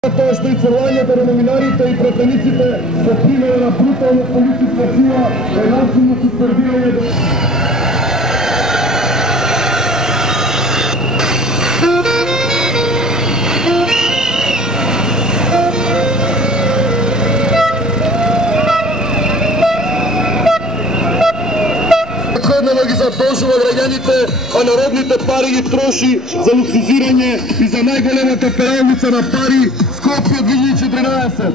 Тоа што ицелањето на номинарите и претениците со примера на брутална политичка сила е насилно суспендирање до... Секојдневно ги задолжува граѓаните, а народните пари ги троши за луксузирање и за најголемата пералница на пари Скопје 2013.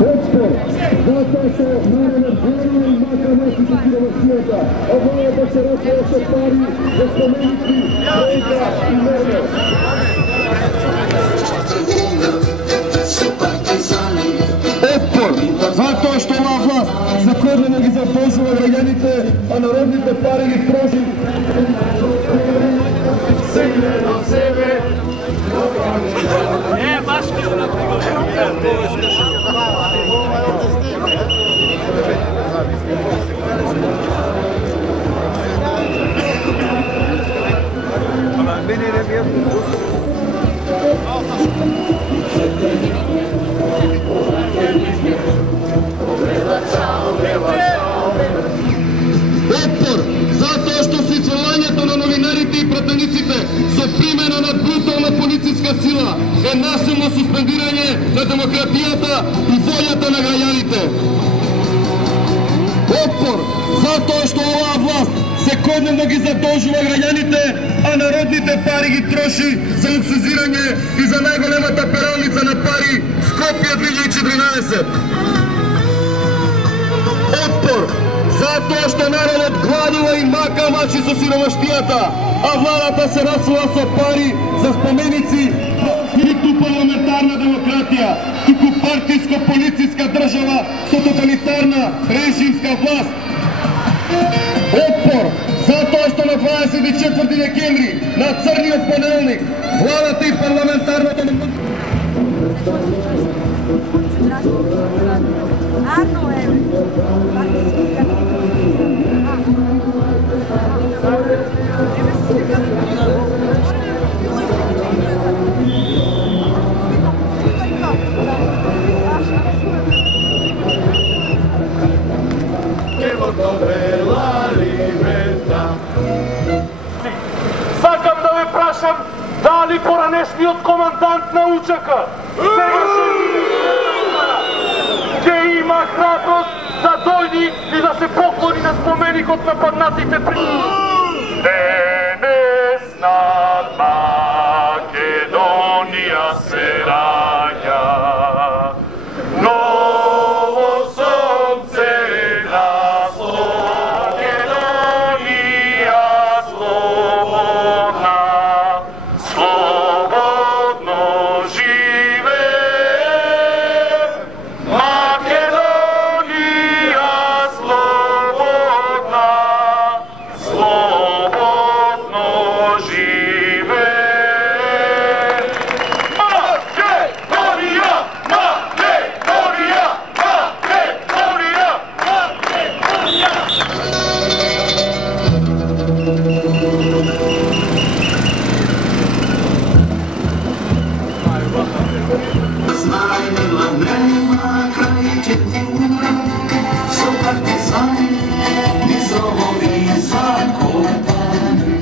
Отпор, затоа што народот гледува и мака носите сиромашијата, а владата се расува со пари за споменици, Тройка и Мермер. Отпор, затоа што оваа власт секојдневно ги задолжува граѓаните, а народните пари ги троши. Отпор, затоа што со ицелањето на новинарите и пратениците со примера на брутална полициска сила е насилно суспендирање на демократијата и волјата на граѓаните. Отпор, затоа што оваа власт секојдневно ги задолжува граѓаните, а народните пари ги троши за луксузирање и за најголемата пералница на пари Скопје 2014. Отпор, затоа што народот гладува и мака мачи со сиромаштијата, а владата се расува со пари за споменици, ниту парламентарна демократија, туку партиско-полициска држава со тоталитарна режимска власт. Отпор, затоа што на 24 декември, на црниот понеделник, владата и парламентарната Сакам да ве прашам дали поранешниот командант на УЧК ќе има храброст да дојди и да се поклони на споменикот на паднатите денес над Македонија се раѓа ново сонце на Македонија слободна, слободно живее Македонија слободна, слободно живее Македонија, Македонија, Македонија, Македонија. Znajmila nema kraj Četura, so partizani nizovi zakopani,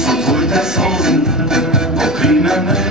so tvojte solze pokrinene